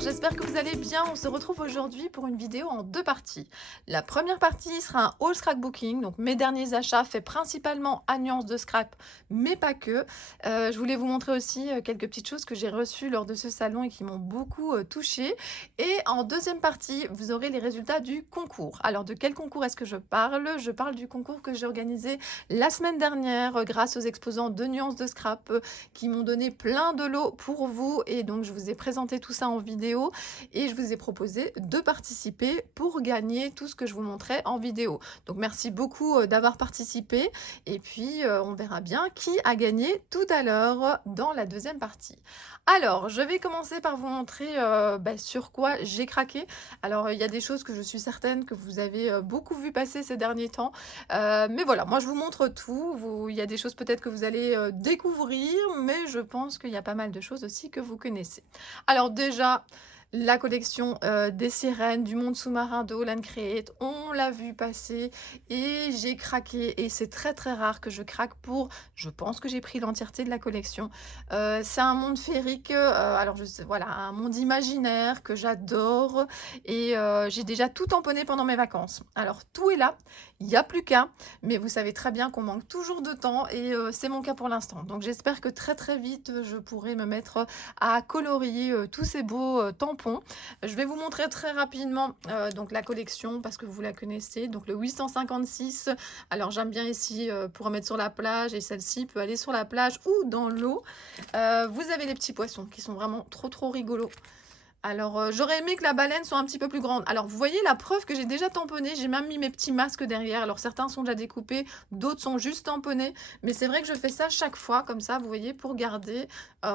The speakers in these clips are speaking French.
j'espère que vous allez bien. On se retrouve aujourd'hui pour une vidéo en deux parties. La première partie sera un haul scrapbooking, donc mes derniers achats faits principalement à Nuance de Scrap, mais pas que. Je voulais vous montrer aussi quelques petites choses que j'ai reçues lors de ce salon et qui m'ont beaucoup touchée. Et en deuxième partie, vous aurez les résultats du concours. Alors de quel concours est-ce que je parle? Je parle du concours que j'ai organisé la semaine dernière grâce aux exposants de Nuance de Scrap qui m'ont donné plein de lots pour vous. Et donc je vous ai présenté tout ça en vidéo et je vous ai proposé de participer pour gagner tout ce que je vous montrais en vidéo. Donc merci beaucoup d'avoir participé et puis on verra bien qui a gagné tout à l'heure dans la deuxième partie. Alors je vais commencer par vous montrer sur quoi j'ai craqué. Alors il y a des choses que je suis certaine que vous avez beaucoup vu passer ces derniers temps, mais voilà, moi je vous montre tout. Il y a des choses peut-être que vous allez découvrir, mais je pense qu'il y a pas mal de choses aussi que vous connaissez. Alors déjà, la collection des sirènes du monde sous-marin de Holland Create, on l'a vu passer et j'ai craqué. Et c'est très très rare que je craque pour, je pense que j'ai pris l'entièreté de la collection. C'est un monde féerique, alors je sais, voilà, un monde imaginaire que j'adore et j'ai déjà tout tamponné pendant mes vacances. Alors tout est là, il n'y a plus qu'à, mais vous savez très bien qu'on manque toujours de temps et c'est mon cas pour l'instant. Donc j'espère que très très vite je pourrai me mettre à colorier tous ces beaux tampons. Je vais vous montrer très rapidement donc la collection parce que vous la connaissez. Donc le 856, alors j'aime bien ici pour mettre sur la plage et celle-ci peut aller sur la plage ou dans l'eau. Vous avez les petits poissons qui sont vraiment trop rigolos. Alors, j'aurais aimé que la baleine soit un petit peu plus grande. Alors, vous voyez la preuve que j'ai déjà tamponné, j'ai même mis mes petits masques derrière. Alors, certains sont déjà découpés, d'autres sont juste tamponnés. Mais c'est vrai que je fais ça chaque fois, comme ça, vous voyez, pour garder,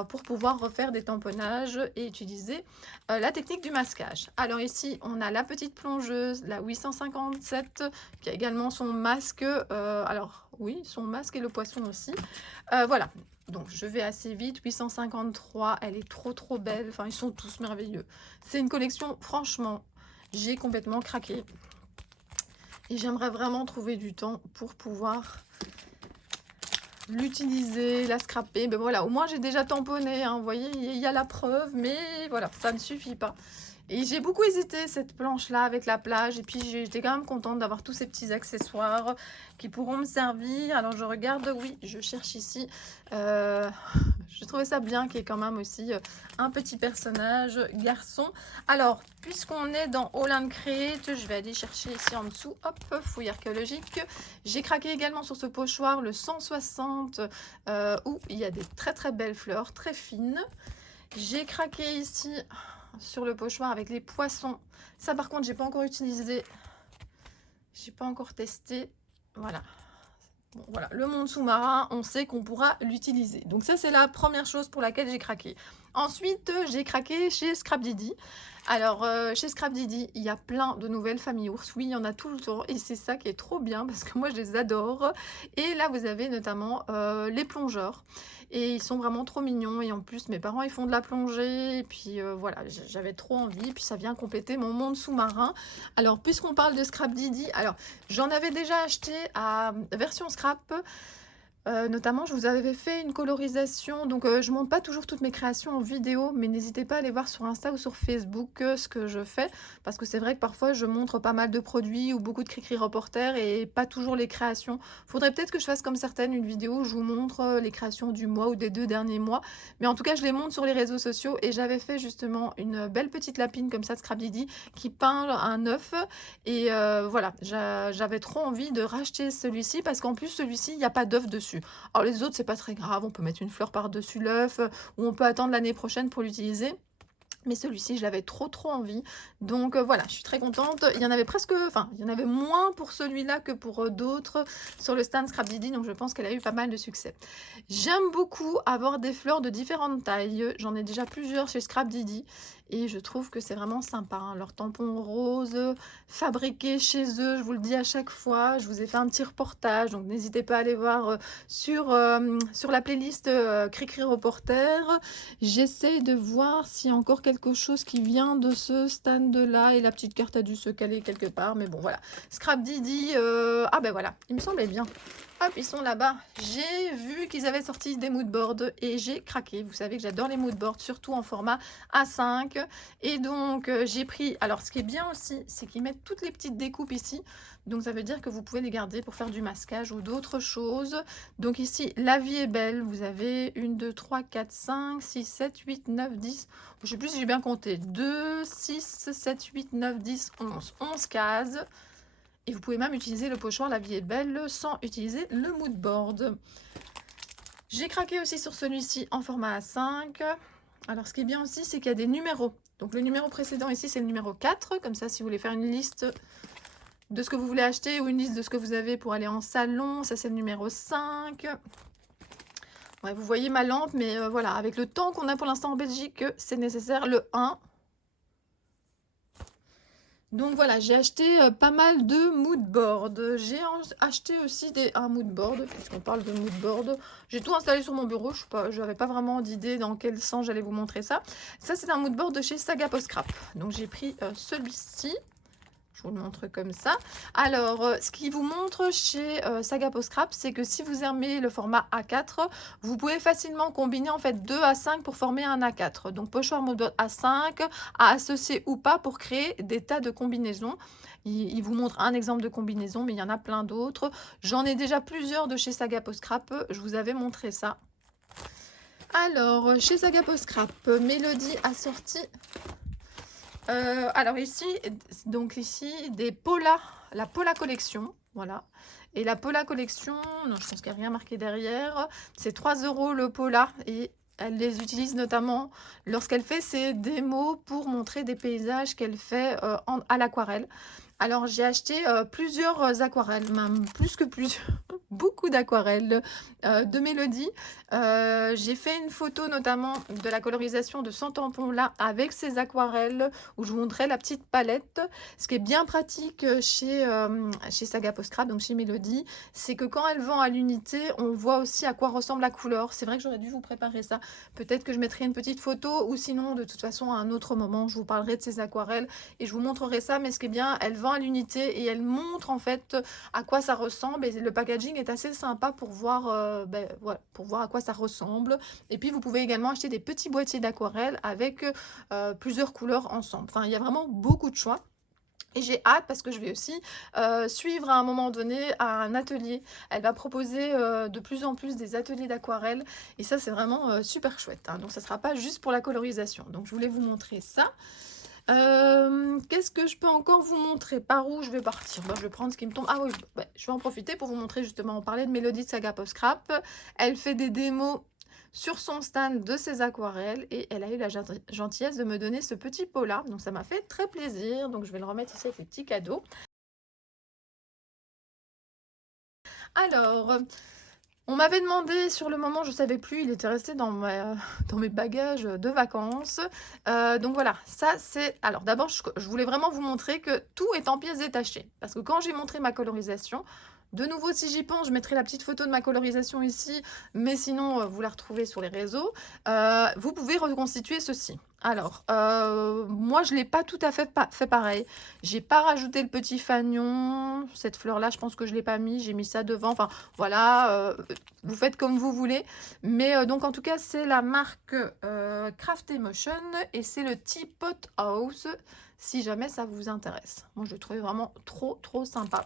pour pouvoir refaire des tamponnages et utiliser la technique du masquage. Alors ici, on a la petite plongeuse, la 857, qui a également son masque. Alors, oui, son masque et le poisson aussi. Voilà. Donc je vais assez vite, 853, elle est trop belle, enfin ils sont tous merveilleux. C'est une collection, franchement, j'ai complètement craqué. Et j'aimerais vraiment trouver du temps pour pouvoir l'utiliser, la scraper. Ben voilà, au moins j'ai déjà tamponné, hein, vous voyez, il y a la preuve, mais voilà, ça ne suffit pas. Et j'ai beaucoup hésité cette planche là avec la plage et puis j'étais quand même contente d'avoir tous ces petits accessoires qui pourront me servir. Alors je regarde, oui, je cherche ici, je trouvais ça bien qu'il y ait quand même aussi un petit personnage garçon. Alors puisqu'on est dans Holland Create, je vais aller chercher ici en dessous, hop, fouille archéologique. J'ai craqué également sur ce pochoir, le 160, où il y a des très belles fleurs, très fines. J'ai craqué ici sur le pochoir avec les poissons. Ça par contre j'ai pas encore utilisé, j'ai pas encore testé. Voilà. Bon, voilà, le monde sous-marin, on sait qu'on pourra l'utiliser. Donc ça c'est la première chose pour laquelle j'ai craqué. Ensuite j'ai craqué chez Scrapdiddy. Alors chez Scrapdiddy il y a plein de nouvelles familles ours. Oui, il y en a tout le temps et c'est ça qui est trop bien parce que moi je les adore. Et là vous avez notamment les plongeurs. Et ils sont vraiment trop mignons. Et en plus, mes parents, ils font de la plongée. Et puis voilà, j'avais trop envie. Puis ça vient compléter mon monde sous-marin. Alors, puisqu'on parle de Scrapdiddy, alors j'en avais déjà acheté à version scrap. Notamment, je vous avais fait une colorisation, donc je montre pas toujours toutes mes créations en vidéo, mais n'hésitez pas à aller voir sur Insta ou sur Facebook ce que je fais, parce que c'est vrai que parfois je montre pas mal de produits ou beaucoup de cri-cri reporters et pas toujours les créations. Faudrait peut-être que je fasse comme certaines, une vidéo où je vous montre les créations du mois ou des 2 derniers mois, mais en tout cas je les montre sur les réseaux sociaux et j'avais fait justement une belle petite lapine comme ça de Scrapdiddy qui peint un œuf et voilà, j'avais trop envie de racheter celui-ci parce qu'en plus celui-ci il n'y a pas d'œuf dessus. Alors les autres, c'est pas très grave, on peut mettre une fleur par-dessus l'œuf ou on peut attendre l'année prochaine pour l'utiliser. Mais celui-ci, je l'avais trop envie. Donc voilà, je suis très contente. Il y en avait presque, enfin, il y en avait moins pour celui-là que pour d'autres sur le stand Scrapdiddy. Donc je pense qu'elle a eu pas mal de succès. J'aime beaucoup avoir des fleurs de différentes tailles. J'en ai déjà plusieurs chez Scrapdiddy. Et je trouve que c'est vraiment sympa, hein. Leurs tampons roses, fabriqués chez eux, je vous le dis à chaque fois. Je vous ai fait un petit reportage, donc n'hésitez pas à aller voir sur la playlist Cricri Reporter. J'essaie de voir s'il y a encore quelque chose qui vient de ce stand-là. Et la petite carte a dû se caler quelque part. Mais bon, voilà. Scrapdiddy, ah ben voilà, il me semblait bien. Hop, ils sont là-bas. J'ai vu qu'ils avaient sorti des moodboards et j'ai craqué. Vous savez que j'adore les moodboards, surtout en format A5. Et donc, j'ai pris... Alors, ce qui est bien aussi, c'est qu'ils mettent toutes les petites découpes ici. Donc, ça veut dire que vous pouvez les garder pour faire du masquage ou d'autres choses. Donc, ici, la vie est belle. Vous avez 1, 2, 3, 4, 5, 6, 7, 8, 9, 10. Je ne sais plus si j'ai bien compté. 2, 6, 7, 8, 9, 10, 11. 11 cases. Et vous pouvez même utiliser le pochoir La vie est belle sans utiliser le moodboard. J'ai craqué aussi sur celui-ci en format A5. Alors ce qui est bien aussi, c'est qu'il y a des numéros. Donc le numéro précédent ici, c'est le numéro 4. Comme ça, si vous voulez faire une liste de ce que vous voulez acheter ou une liste de ce que vous avez pour aller en salon, ça c'est le numéro 5. Ouais, vous voyez ma lampe, mais voilà, avec le temps qu'on a pour l'instant en Belgique, c'est nécessaire le 1. Donc voilà, j'ai acheté pas mal de moodboards. J'ai acheté aussi un moodboard, puisqu'on parle de moodboard. J'ai tout installé sur mon bureau, je n'avais pas vraiment d'idée dans quel sens j'allais vous montrer ça. Ça, c'est un moodboard de chez Saga Post Scrap. Donc j'ai pris celui-ci. Je vous le montre comme ça. Alors, ce qui vous montre chez Saga Post Scrap, c'est que si vous aimez le format A4, vous pouvez facilement combiner en fait 2 A5 pour former un A4. Donc, pochoir mode A5 à associer ou pas pour créer des tas de combinaisons. Il vous montre un exemple de combinaison, mais il y en a plein d'autres. J'en ai déjà plusieurs de chez Saga Post Scrap. Je vous avais montré ça. Alors, chez Saga Post Scrap, Mélodie a sorti... alors ici, donc ici, des Pola, la Pola collection, voilà. Et la Pola collection, non, je pense qu'il n'y a rien marqué derrière, c'est 3 € le Pola et elle les utilise notamment lorsqu'elle fait ses démos pour montrer des paysages qu'elle fait à l'aquarelle. Alors j'ai acheté plusieurs aquarelles, même plus que plusieurs, beaucoup d'aquarelles de Mélodie. J'ai fait une photo notamment de la colorisation de 100 tampons là avec ces aquarelles où je vous montrais la petite palette. Ce qui est bien pratique chez Saga Post Scrap, donc chez Mélodie, c'est que quand elle vend à l'unité, on voit aussi à quoi ressemble la couleur. C'est vrai que j'aurais dû vous préparer ça. Peut-être que je mettrai une petite photo ou sinon de toute façon à un autre moment, je vous parlerai de ces aquarelles et je vous montrerai ça. Mais ce qui est bien, elle vend à l'unité et elle montre en fait à quoi ça ressemble et le packaging est assez sympa pour voir, voilà, pour voir à quoi ça ressemble. Et puis vous pouvez également acheter des petits boîtiers d'aquarelle avec plusieurs couleurs ensemble. Enfin, il y a vraiment beaucoup de choix. Et j'ai hâte parce que je vais aussi suivre à un moment donné un atelier. Elle va proposer de plus en plus des ateliers d'aquarelle. Et ça, c'est vraiment super chouette, hein. Donc, ça ne sera pas juste pour la colorisation. Donc, je voulais vous montrer ça. Qu'est-ce que je peux encore vous montrer? Par où je vais partir? Je vais prendre ce qui me tombe. Ah oui, je vais en profiter pour vous montrer justement. On parlait de Mélodie de Saga Post Scrap. Elle fait des démos sur son stand de ses aquarelles et elle a eu la gentillesse de me donner ce petit pot là, donc ça m'a fait très plaisir. Donc je vais le remettre ici avec les petits cadeaux. Alors, on m'avait demandé sur le moment, je ne savais plus, il était resté dans mes bagages de vacances. Donc voilà, ça c'est... Alors d'abord, je voulais vraiment vous montrer que tout est en pièces détachées. Parce que quand j'ai montré ma colorisation, de nouveau, si j'y pense, je mettrai la petite photo de ma colorisation ici, mais sinon, vous la retrouvez sur les réseaux. Vous pouvez reconstituer ceci. Alors, moi, je ne l'ai pas tout à fait fait pareil. J'ai pas rajouté le petit fanion. Cette fleur-là, je pense que je ne l'ai pas mis. J'ai mis ça devant. Enfin, voilà, vous faites comme vous voulez. Mais donc, en tout cas, c'est la marque Craft Emotion et c'est le Teapot House, si jamais ça vous intéresse. Moi, je le trouvais vraiment trop, trop sympa.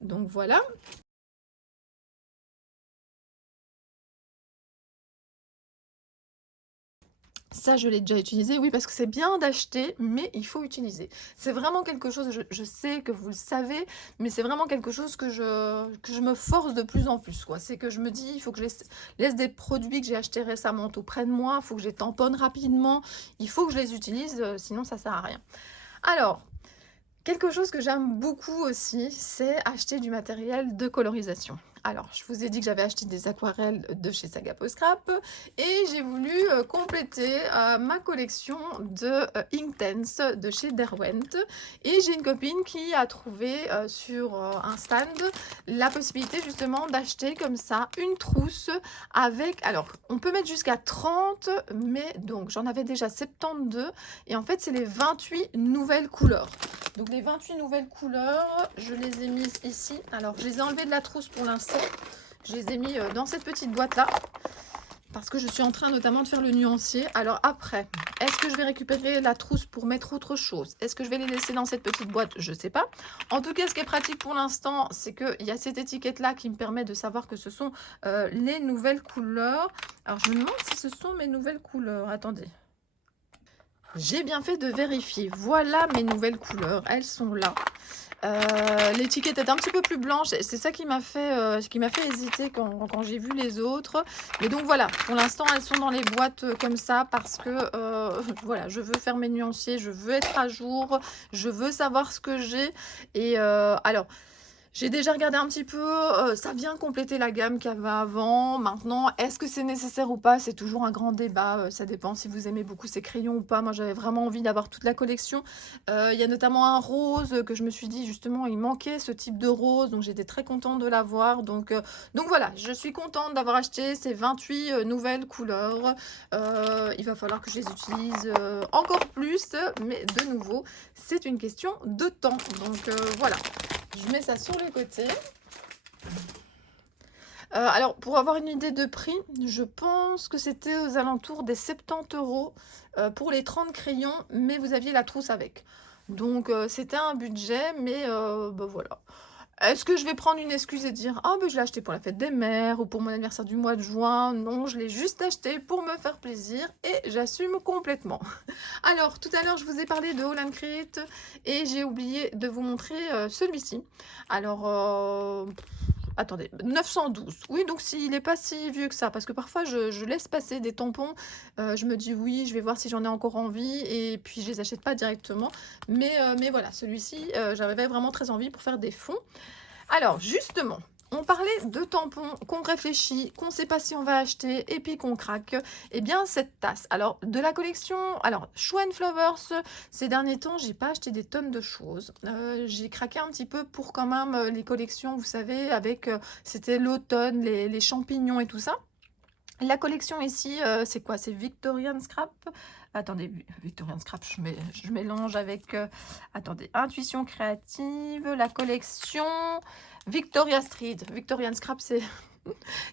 Donc voilà. Ça, je l'ai déjà utilisé, oui, parce que c'est bien d'acheter, mais il faut utiliser. C'est vraiment quelque chose, je sais que vous le savez, mais c'est vraiment quelque chose que je me force de plus en plus, quoi. C'est que je me dis, il faut que je laisse des produits que j'ai achetés récemment tout près de moi, il faut que je les tamponne rapidement, il faut que je les utilise, sinon ça sert à rien. Alors, quelque chose que j'aime beaucoup aussi, c'est acheter du matériel de colorisation. Alors, je vous ai dit que j'avais acheté des aquarelles de chez Saga Post Scrap et j'ai voulu compléter ma collection de Inktense de chez Derwent. Et j'ai une copine qui a trouvé sur un stand la possibilité justement d'acheter comme ça une trousse avec... Alors, on peut mettre jusqu'à 30, mais donc j'en avais déjà 72 et en fait, c'est les 28 nouvelles couleurs. Donc les 28 nouvelles couleurs, je les ai mises ici. Alors je les ai enlevées de la trousse pour l'instant. Je les ai mis dans cette petite boîte-là. Parce que je suis en train notamment de faire le nuancier. Alors après, est-ce que je vais récupérer la trousse pour mettre autre chose? Est-ce que je vais les laisser dans cette petite boîte? Je ne sais pas. En tout cas, ce qui est pratique pour l'instant, c'est qu'il y a cette étiquette-là qui me permet de savoir que ce sont les nouvelles couleurs. Alors, je me demande si ce sont mes nouvelles couleurs. Attendez. J'ai bien fait de vérifier. Voilà mes nouvelles couleurs. Elles sont là. L'étiquette est un petit peu plus blanche, c'est ça qui m'a fait hésiter quand j'ai vu les autres. Mais donc voilà, pour l'instant elles sont dans les boîtes comme ça parce que voilà, je veux faire mes nuanciers, je veux être à jour, je veux savoir ce que j'ai. Et alors, j'ai déjà regardé un petit peu, ça vient compléter la gamme qu'il y avait avant. Maintenant, est-ce que c'est nécessaire ou pas? C'est toujours un grand débat, ça dépend si vous aimez beaucoup ces crayons ou pas. Moi, j'avais vraiment envie d'avoir toute la collection. Il y a notamment un rose que je me suis dit justement, il manquait ce type de rose, donc j'étais très contente de l'avoir. Donc voilà, je suis contente d'avoir acheté ces 28 nouvelles couleurs. Il va falloir que je les utilise encore plus, mais de nouveau, c'est une question de temps. Donc voilà. Je mets ça sur le côté. Alors, pour avoir une idée de prix, je pense que c'était aux alentours des 70 € pour les 30 crayons, mais vous aviez la trousse avec. Donc, c'était un budget, mais bah, voilà. Est-ce que je vais prendre une excuse et dire « Ah, ben je l'ai acheté pour la fête des mères ou pour mon anniversaire du mois de juin ?» Non, je l'ai juste acheté pour me faire plaisir et j'assume complètement. Alors, tout à l'heure, je vous ai parlé de Holland Crate et j'ai oublié de vous montrer celui-ci. Alors, attendez, 912. Oui, donc s'il n'est pas si vieux que ça, parce que parfois, je laisse passer des tampons. Je me dis oui, je vais voir si j'en ai encore envie et puis je les achète pas directement. Mais voilà, celui-ci, j'avais vraiment très envie pour faire des fonds. Alors, justement, on parlait de tampons qu'on réfléchit, qu'on ne sait pas si on va acheter et puis qu'on craque. Eh bien, cette tasse. Alors, de la collection, alors, Shoe and Flowers, ces derniers temps, j'ai pas acheté des tonnes de choses. J'ai craqué un petit peu pour quand même les collections, vous savez, avec, c'était l'automne, les champignons et tout ça. La collection ici, c'est quoi? C'est Victorian Scrap. Attendez, Victorian Scrap, je mélange avec... attendez, Intuition créative, la collection Victoria Street. Victorian Scrap, c'est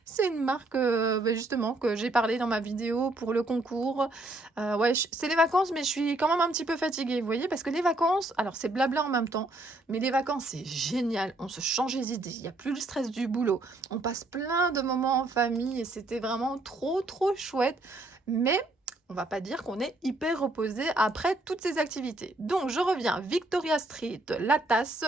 c'est une marque bah, justement que j'ai parlé dans ma vidéo pour le concours. Ouais, c'est les vacances, mais je suis quand même un petit peu fatiguée, vous voyez, parce que les vacances, alors c'est blabla en même temps, mais les vacances, c'est génial. On se change les idées, il n'y a plus le stress du boulot. On passe plein de moments en famille et c'était vraiment trop, trop chouette. Mais on va pas dire qu'on est hyper reposé après toutes ces activités. Donc, je reviens. Victoria Street, la tasse.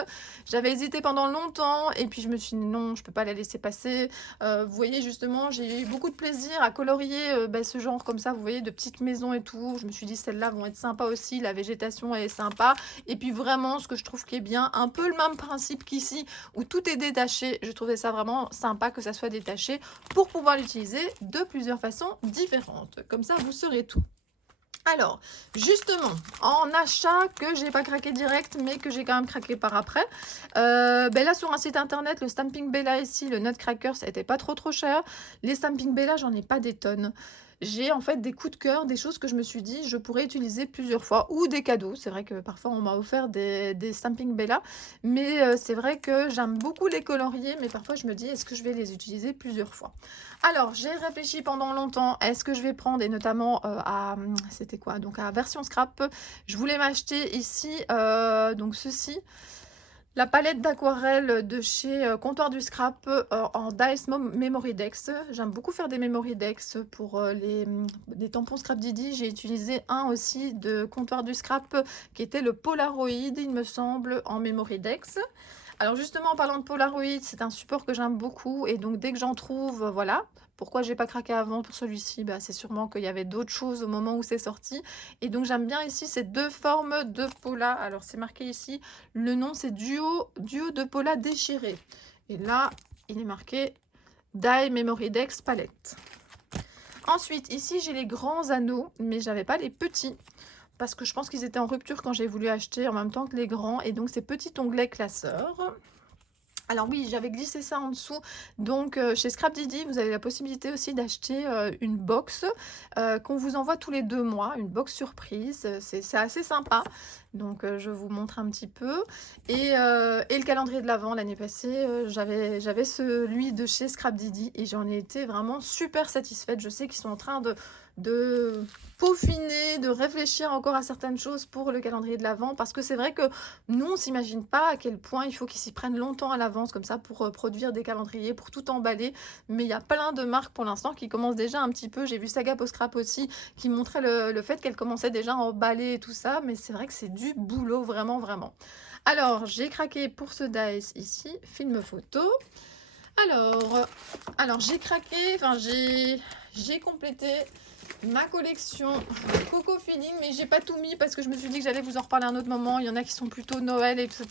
J'avais hésité pendant longtemps et puis je me suis dit non, je peux pas la laisser passer. Vous voyez, justement, j'ai eu beaucoup de plaisir à colorier bah, ce genre comme ça, vous voyez, de petites maisons et tout. Je me suis dit, celles-là vont être sympas aussi. La végétation est sympa. Et puis vraiment, ce que je trouve qui est bien, un peu le même principe qu'ici, où tout est détaché. Je trouvais ça vraiment sympa que ça soit détaché pour pouvoir l'utiliser de plusieurs façons différentes. Comme ça, vous saurez tout. Alors, justement, en achat que j'ai pas craqué direct, mais que j'ai quand même craqué par après, ben là sur un site internet, le Stamping Bella ici, le Nutcracker, ça n'était pas trop cher. Les Stamping Bella, j'en ai pas des tonnes. J'ai en fait des coups de cœur, des choses que je me suis dit je pourrais utiliser plusieurs fois, ou des cadeaux. C'est vrai que parfois on m'a offert des Stamping Bella, mais c'est vrai que j'aime beaucoup les colorier, mais parfois je me dis est-ce que je vais les utiliser plusieurs fois. Alors, j'ai réfléchi pendant longtemps, est-ce que je vais prendre, et notamment c'était quoi? Donc à version scrap, je voulais m'acheter ici, donc ceci, la palette d'aquarelle de chez Comptoir du Scrap en Dice Memory Dex. J'aime beaucoup faire des Memory Dex pour les tampons Scrap Didi. J'ai utilisé un aussi de Comptoir du Scrap qui était le Polaroid, il me semble, en Memory Dex. Alors justement, en parlant de Polaroid, c'est un support que j'aime beaucoup et donc dès que j'en trouve, voilà. Pourquoi j'ai pas craqué avant pour celui-ci? Bah, c'est sûrement qu'il y avait d'autres choses au moment où c'est sorti. Et donc j'aime bien ici ces deux formes de Pola. Alors c'est marqué ici, le nom c'est duo de Pola déchiré. Et là, il est marqué Die Memory Dex Palette. Ensuite, ici j'ai les grands anneaux, mais j'avais pas les petits. Parce que je pense qu'ils étaient en rupture quand j'ai voulu acheter en même temps que les grands. Et donc ces petits onglets classeurs. Alors oui, j'avais glissé ça en dessous. Donc chez Scrap Didi, vous avez la possibilité aussi d'acheter une box qu'on vous envoie tous les 2 mois, une box surprise. C'est assez sympa. Donc je vous montre un petit peu et le calendrier de l'avent l'année passée, j'avais celui de chez Scrap Didi et j'en ai été vraiment super satisfaite. Je sais qu'ils sont en train de peaufiner, de réfléchir encore à certaines choses pour le calendrier de l'avent parce que c'est vrai que nous, on s'imagine pas à quel point il faut qu'ils s'y prennent longtemps à l'avance comme ça pour, produire des calendriers, pour tout emballer. Mais il y a plein de marques pour l'instant qui commencent déjà un petit peu. J'ai vu Saga Post Scrap aussi qui montrait le fait qu'elle commençait déjà à emballer et tout ça, mais c'est vrai que c'est du boulot, vraiment, vraiment. Alors, j'ai craqué pour ce dice ici, film photo. Alors j'ai craqué, enfin j'ai complété ma collection de Coco Feeling, mais j'ai pas tout mis parce que je me suis dit que j'allais vous en reparler à un autre moment. Il y en a qui sont plutôt Noël, etc.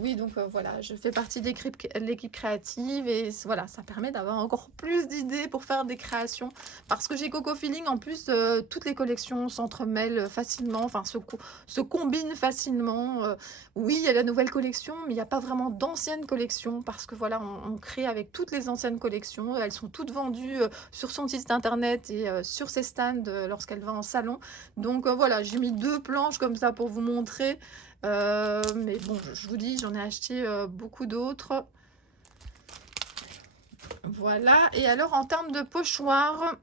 Oui, donc voilà, je fais partie de l'équipe créative et voilà, ça permet d'avoir encore plus d'idées pour faire des créations. Parce que chez Coco Feeling, en plus, toutes les collections s'entremêlent facilement, enfin se combinent facilement. Oui, il y a la nouvelle collection, mais il n'y a pas vraiment d'anciennes collections parce que voilà, on crée avec toutes les anciennes collections. Elles sont toutes vendues sur son site internet et sur ses stands lorsqu'elle va en salon. Donc voilà, j'ai mis 2 planches comme ça pour vous montrer. Mais bon, je vous dis, j'en ai acheté beaucoup d'autres. Voilà. Et alors, en termes de pochoir,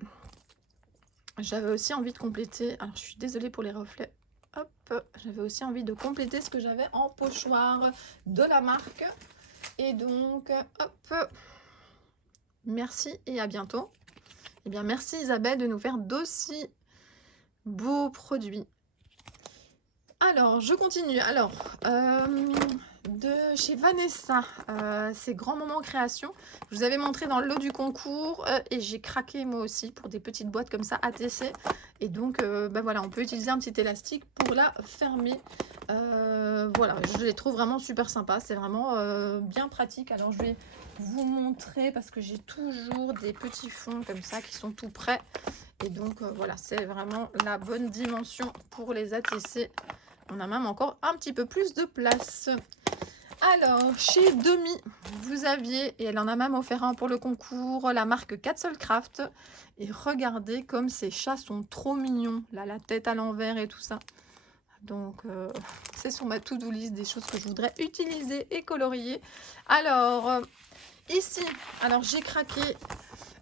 j'avais aussi envie de compléter. Alors, je suis désolée pour les reflets. Hop, j'avais aussi envie de compléter ce que j'avais en pochoir de la marque. Et donc, hop, merci et à bientôt. Eh bien, merci Isabelle de nous faire d'aussi beaux produits. Alors, je continue. Alors, de chez Vanessa, c'est Grand Moment Création. Je vous avais montré dans le lot du concours et j'ai craqué moi aussi pour des petites boîtes comme ça ATC. Et donc, ben voilà, on peut utiliser un petit élastique pour la fermer. Voilà, je les trouve vraiment super sympas. C'est vraiment bien pratique. Alors, je vais vous montrer parce que j'ai toujours des petits fonds comme ça qui sont tout prêts. Et donc, voilà, c'est vraiment la bonne dimension pour les ATC. On a même encore un petit peu plus de place. Alors, chez Demi, vous aviez, et elle en a même offert un pour le concours, la marque Catsoul Craft. Et regardez comme ces chats sont trop mignons. Là, la tête à l'envers et tout ça. Donc, c'est sur ma to-do list des choses que je voudrais utiliser et colorier. Alors, ici, alors j'ai craqué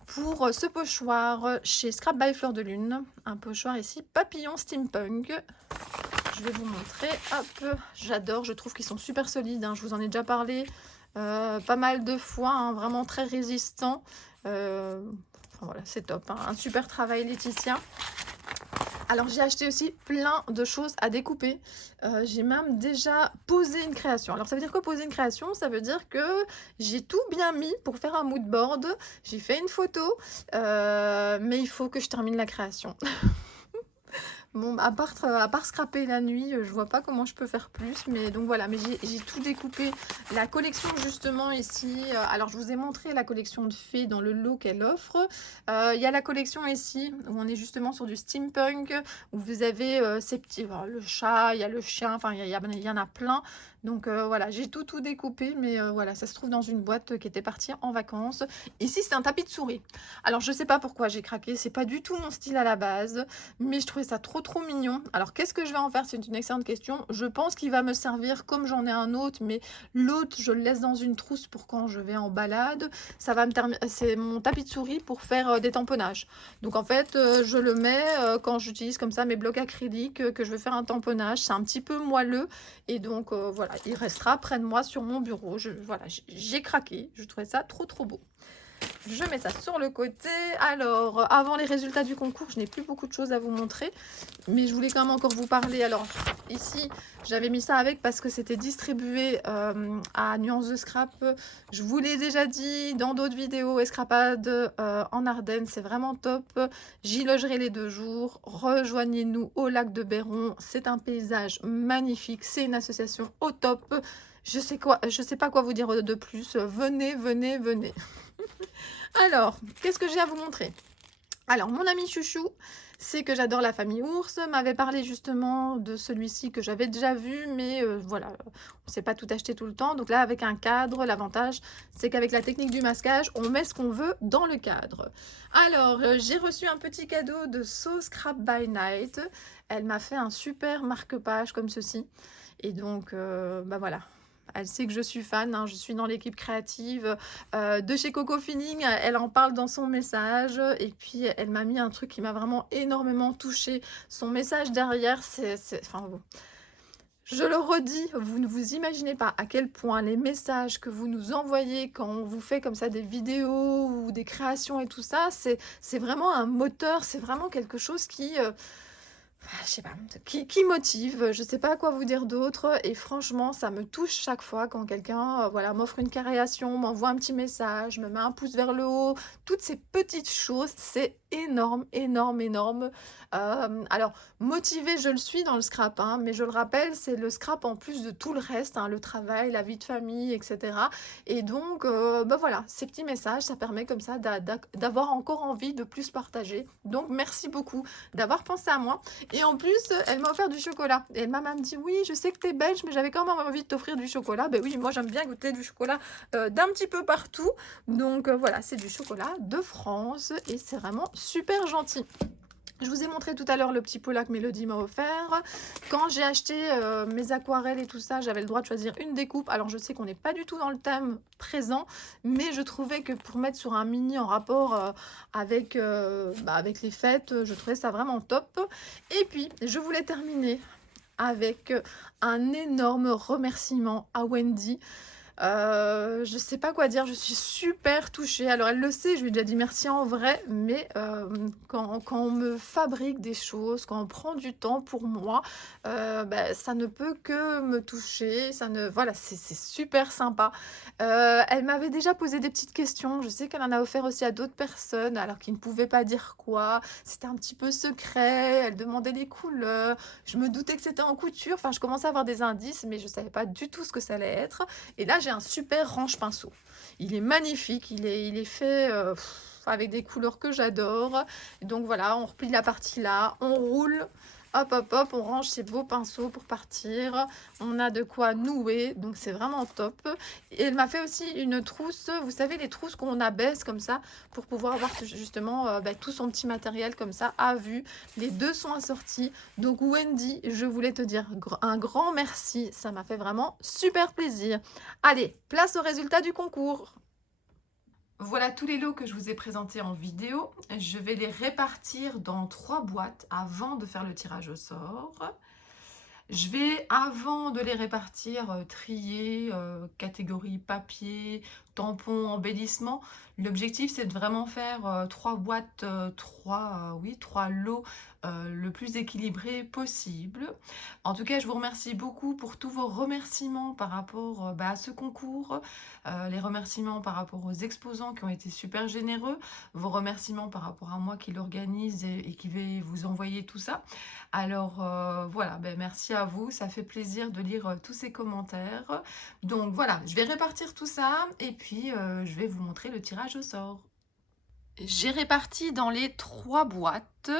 pour ce pochoir chez Scrap by Fleur de Lune. Un pochoir ici, papillon steampunk. Je vais vous montrer. Hop, j'adore, je trouve qu'ils sont super solides. Hein. Je vous en ai déjà parlé pas mal de fois. Hein, vraiment très résistants. Enfin, voilà, c'est top. Hein. Un super travail Laetitia. Alors j'ai acheté aussi plein de choses à découper. J'ai même déjà posé une création. Alors ça veut dire quoi poser une création? Ça veut dire que j'ai tout bien mis pour faire un mood board. J'ai fait une photo, mais il faut que je termine la création. Bon, à part scraper la nuit, je vois pas comment je peux faire plus. Mais donc voilà, mais j'ai tout découpé. La collection justement ici, alors je vous ai montré la collection de fées dans le lot qu'elle offre. Il y a la collection ici, où on est justement sur du steampunk, où vous avez ces petits, le chat, il y a le chien, enfin il y en a plein. Donc voilà, j'ai tout découpé, mais voilà, ça se trouve dans une boîte qui était partie en vacances. Ici, c'est un tapis de souris. Alors je sais pas pourquoi j'ai craqué, c'est pas du tout mon style à la base. Mais je trouvais ça trop mignon. Alors qu'est-ce que je vais en faire? C'est une excellente question. Je pense qu'il va me servir comme j'en ai un autre, mais l'autre je le laisse dans une trousse pour quand je vais en balade. Ça va me c'est mon tapis de souris pour faire des tamponnages. Donc en fait je le mets quand j'utilise comme ça mes blocs acryliques que je veux faire un tamponnage. C'est un petit peu moelleux et donc voilà, il restera près de moi sur mon bureau. Voilà, j'ai craqué. Je trouvais ça trop beau. Je mets ça sur le côté. Alors, avant les résultats du concours, je n'ai plus beaucoup de choses à vous montrer. Mais je voulais quand même encore vous parler. Alors, ici, j'avais mis ça avec parce que c'était distribué à Nuance de Scrap. Je vous l'ai déjà dit dans d'autres vidéos. Escrapade en Ardennes, c'est vraiment top. J'y logerai les 2 jours. Rejoignez-nous au lac de Béron. C'est un paysage magnifique. C'est une association au top. Je sais pas quoi vous dire de plus. Venez. Alors, qu'est-ce que j'ai à vous montrer? Alors, mon ami chouchou, c'est que j'adore la famille ours, m'avait parlé justement de celui-ci que j'avais déjà vu, mais voilà, on ne sait pas tout acheter tout le temps. Donc là, avec un cadre, l'avantage, c'est qu'avec la technique du masquage, on met ce qu'on veut dans le cadre. Alors, j'ai reçu un petit cadeau de So Scrap by Night. Elle m'a fait un super marque-page comme ceci. Et donc, bah voilà. Elle sait que je suis fan, hein, je suis dans l'équipe créative de chez Coco Feeling. Elle en parle dans son message. Et puis, elle m'a mis un truc qui m'a vraiment énormément touchée. Son message derrière, enfin, bon, je le redis, vous ne vous imaginez pas à quel point les messages que vous nous envoyez quand on vous fait comme ça des vidéos ou des créations et tout ça, c'est vraiment un moteur, c'est vraiment quelque chose qui, je sais pas, qui motive, je sais pas quoi vous dire d'autre et franchement, ça me touche chaque fois quand quelqu'un, voilà, m'offre une création, m'envoie un petit message, me met un pouce vers le haut. Toutes ces petites choses, c'est énorme, énorme, énorme. Alors motivée, je le suis dans le scrap, hein, mais je le rappelle, c'est le scrap en plus de tout le reste, hein, le travail, la vie de famille et cetera et donc bah, voilà, ces petits messages, ça permet comme ça d'avoir encore envie de plus partager. Donc merci beaucoup d'avoir pensé à moi et en plus, elle m'a offert du chocolat. Et ma maman me dit: «Oui, je sais que tu es belge, mais j'avais quand même envie de t'offrir du chocolat». Ben oui, moi j'aime bien goûter du chocolat, d'un petit peu partout. Donc voilà, c'est du chocolat de France et c'est vraiment super gentil. Je vous ai montré tout à l'heure le petit pola que Mélodie m'a offert. Quand j'ai acheté mes aquarelles et tout ça, j'avais le droit de choisir une découpe. Alors je sais qu'on n'est pas du tout dans le thème présent, mais je trouvais que pour mettre sur un mini en rapport avec, avec les fêtes, je trouvais ça vraiment top. Et puis, je voulais terminer avec un énorme remerciement à Wendy. Je sais pas quoi dire, je suis super touchée. Alors elle le sait, je lui ai déjà dit merci en vrai, mais quand on me fabrique des choses, quand on prend du temps pour moi, bah, ça ne peut que me toucher, ça ne voilà, c'est super sympa. Elle m'avait déjà posé des petites questions, je sais qu'elle en a offert aussi à d'autres personnes, alors qu'ils ne pouvaient pas dire quoi. C'était un petit peu secret, elle demandait les couleurs, je me doutais que c'était en couture, enfin je commençais à avoir des indices, mais je savais pas du tout ce que ça allait être. Et là, j'ai un super range-pinceau. Il est magnifique, il est fait avec des couleurs que j'adore. Donc voilà, on replie la partie là, on roule, hop, hop, hop, on range ses beaux pinceaux pour partir. On a de quoi nouer, donc c'est vraiment top. Et elle m'a fait aussi une trousse, vous savez, les trousses qu'on abaisse comme ça, pour pouvoir avoir justement tout son petit matériel comme ça à vue. Les deux sont assortis. Donc Wendy, je voulais te dire un grand merci, ça m'a fait vraiment super plaisir. Allez, place au résultat du concours. Voilà tous les lots que je vous ai présentés en vidéo. Je vais les répartir dans 3 boîtes avant de faire le tirage au sort. Je vais, avant de les répartir, trier catégorie papier, tampon, embellissement. L'objectif, c'est de vraiment faire 3 boîtes, 3 lots le plus équilibré possible. En tout cas, je vous remercie beaucoup pour tous vos remerciements par rapport à ce concours, les remerciements par rapport aux exposants qui ont été super généreux, vos remerciements par rapport à moi qui l'organise et qui vais vous envoyer tout ça. Alors voilà, merci à vous, ça fait plaisir de lire tous ces commentaires. Donc voilà, je vais répartir tout ça et puis je vais vous montrer le tirage au sort. J'ai réparti dans les 3 boîtes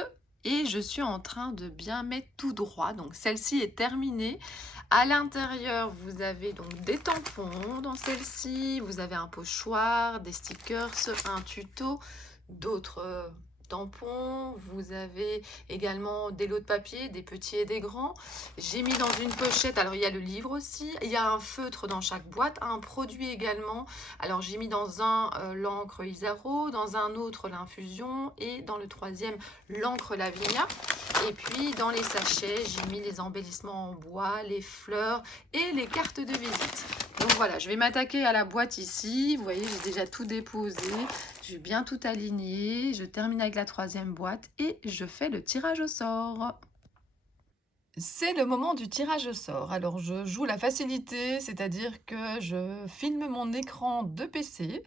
et je suis en train de bien mettre tout droit. Donc celle-ci est terminée. À l'intérieur, vous avez donc des tampons dans celle-ci, vous avez un pochoir, des stickers, un tuto, d'autres tampons, vous avez également des lots de papier, des petits et des grands. J'ai mis dans une pochette, alors il y a le livre aussi, il y a un feutre dans chaque boîte, un produit également. Alors j'ai mis dans un l'encre Isaro, dans un autre l'infusion et dans le troisième l'encre Lavinia. Et puis dans les sachets, j'ai mis les embellissements en bois, les fleurs et les cartes de visite. Donc voilà, je vais m'attaquer à la boîte ici. Vous voyez, j'ai déjà tout déposé. J'ai bien tout aligné. Je termine avec la 3e boîte et je fais le tirage au sort. C'est le moment du tirage au sort. Alors, je joue la facilité, c'est-à-dire que je filme mon écran de PC.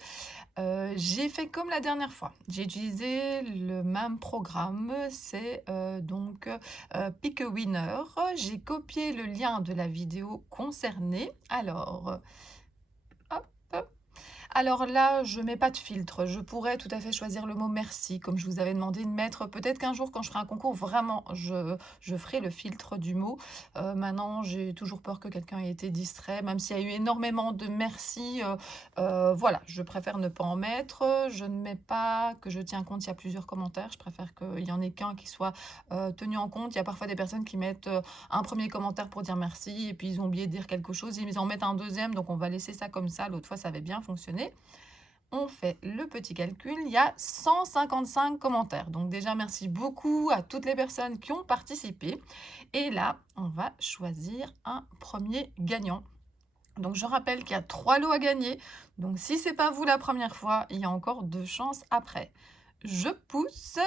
J'ai fait comme la dernière fois. J'ai utilisé le même programme, c'est donc Pick a Winner. J'ai copié le lien de la vidéo concernée. Alors, hop, hop. Alors là, je mets pas de filtre. Je pourrais tout à fait choisir le mot merci, comme je vous avais demandé de mettre. Peut-être qu'un jour, quand je ferai un concours, vraiment, je ferai le filtre du mot. Maintenant, j'ai toujours peur que quelqu'un ait été distrait, même s'il y a eu énormément de merci. Voilà, je préfère ne pas en mettre. Je ne mets pas que je tiens compte, il y a plusieurs commentaires. Je préfère qu'il y en ait qu'un qui soit tenu en compte. Il y a parfois des personnes qui mettent un premier commentaire pour dire merci, et puis ils ont oublié de dire quelque chose. Ils en mettent un deuxième, donc on va laisser ça comme ça. L'autre fois, ça avait bien fonctionné. On fait le petit calcul, il y a 155 commentaires. Donc déjà, merci beaucoup à toutes les personnes qui ont participé. Et là, on va choisir un premier gagnant. Donc je rappelle qu'il y a 3 lots à gagner. Donc si c'est pas vous la première fois, il y a encore 2 chances après. Je pousse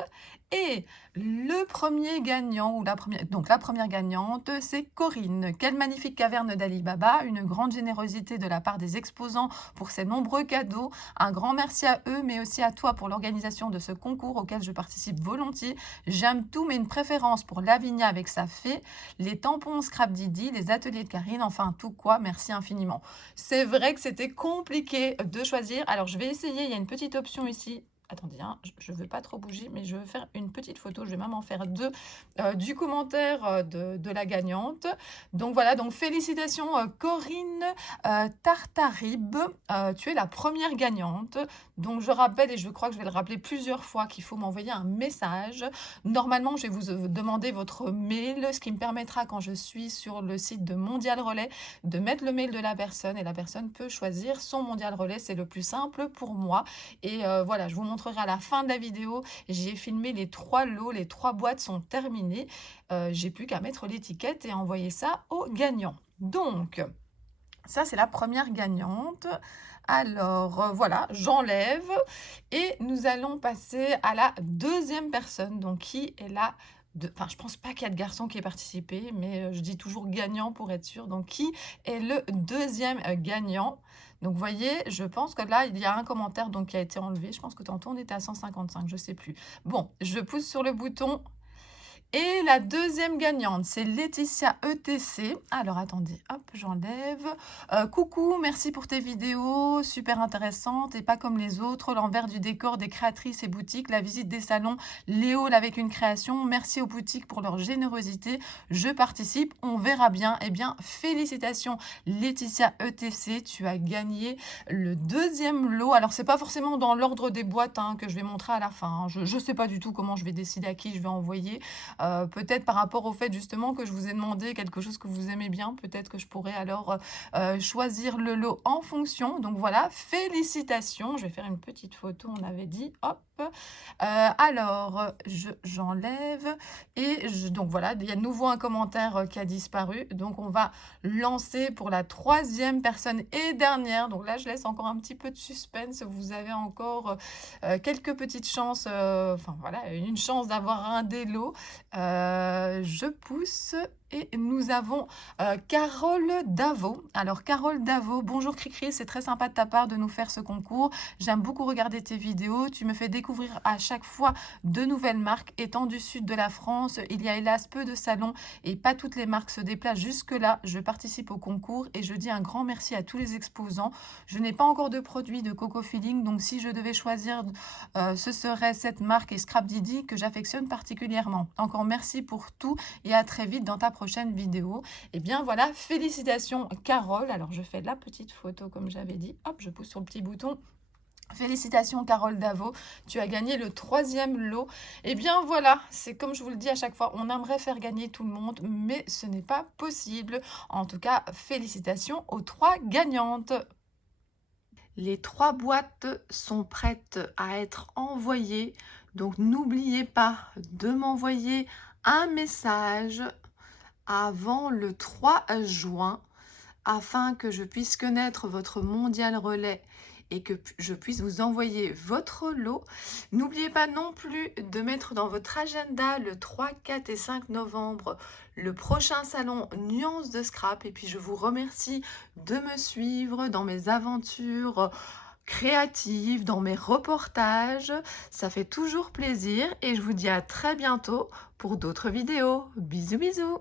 et le premier gagnant ou la première gagnante, c'est Corinne. Quelle magnifique caverne d'Ali Baba, une grande générosité de la part des exposants pour ces nombreux cadeaux. Un grand merci à eux, mais aussi à toi pour l'organisation de ce concours auquel je participe volontiers. J'aime tout, mais une préférence pour Lavinia avec sa fée, les tampons Scrap Didi, les ateliers de Karine, enfin tout quoi, merci infiniment. C'est vrai que c'était compliqué de choisir. Alors je vais essayer, il y a une petite option ici. Attendez, hein, je ne veux pas trop bouger, mais je vais faire une petite photo. Je vais même en faire 2 du commentaire de la gagnante. Donc voilà, donc félicitations Corinne Tartarib. Tu es la première gagnante. Donc je rappelle, et je crois que je vais le rappeler plusieurs fois, qu'il faut m'envoyer un message. Normalement, je vais vous demander votre mail, ce qui me permettra, quand je suis sur le site de Mondial Relais, de mettre le mail de la personne, et la personne peut choisir son Mondial Relais. C'est le plus simple pour moi. Et voilà, je vous montrerai à la fin de la vidéo. J'ai filmé les 3 lots, les 3 boîtes sont terminées. J'ai plus qu'à mettre l'étiquette et envoyer ça au gagnant. Donc, ça c'est la première gagnante. Alors voilà, j'enlève et nous allons passer à la deuxième personne. Donc qui est là? Enfin, je pense pas qu'il y a de garçon qui ait participé, mais je dis toujours gagnant pour être sûr. Donc, qui est le deuxième gagnant? Donc, vous voyez, je pense que là, il y a un commentaire donc, qui a été enlevé. Je pense que tantôt, on était à 155, je sais plus. Bon, je pousse sur le bouton. Et la deuxième gagnante, c'est Laetitia ETC. Alors, attendez, hop, j'enlève. Coucou, merci pour tes vidéos, super intéressantes et pas comme les autres. L'envers du décor des créatrices et boutiques, la visite des salons, Léo avec une création. Merci aux boutiques pour leur générosité. Je participe, on verra bien. Eh bien, félicitations Laetitia ETC, tu as gagné le deuxième lot. Alors, c'est pas forcément dans l'ordre des boîtes que je vais montrer à la fin. Je ne sais pas du tout comment je vais décider à qui je vais envoyer. Peut-être par rapport au fait justement que je vous ai demandé quelque chose que vous aimez bien, peut-être que je pourrais alors choisir le lot en fonction. Donc voilà, félicitations. Je vais faire une petite photo, on avait dit, hop. Alors, j'enlève et donc voilà, il y a de nouveau un commentaire qui a disparu. Donc on va lancer pour la troisième personne et dernière. Donc là, je laisse encore un petit peu de suspense. Vous avez encore quelques petites chances, enfin voilà, une chance d'avoir un des lots. Je pousse et nous avons Carole Davo. Alors Carole Davo, bonjour Cricri, c'est très sympa de ta part de nous faire ce concours. J'aime beaucoup regarder tes vidéos. Tu me fais découvrir à chaque fois de nouvelles marques. Étant du sud de la France, il y a hélas peu de salons et pas toutes les marques se déplacent jusque-là. Je participe au concours et je dis un grand merci à tous les exposants. Je n'ai pas encore de produit de Coco Feeling, donc si je devais choisir, ce serait cette marque et Scrap Didi que j'affectionne particulièrement. Encore merci pour tout et à très vite dans ta prochaine vidéo. Et bien voilà, félicitations Carole. Alors je fais la petite photo comme j'avais dit. Hop, je pousse sur le petit bouton. Félicitations Carole Davo, tu as gagné le troisième lot. Et bien voilà, c'est comme je vous le dis à chaque fois, on aimerait faire gagner tout le monde, mais ce n'est pas possible. En tout cas, félicitations aux 3 gagnantes. Les 3 boîtes sont prêtes à être envoyées, donc n'oubliez pas de m'envoyer un message avant le 3 juin afin que je puisse connaître votre Mondial Relais et que je puisse vous envoyer votre lot. N'oubliez pas non plus de mettre dans votre agenda le 3, 4 et 5 novembre le prochain salon Nuances de Scrap. Et puis je vous remercie de me suivre dans mes aventures créatives, dans mes reportages. Ça fait toujours plaisir et je vous dis à très bientôt pour d'autres vidéos. Bisous bisous.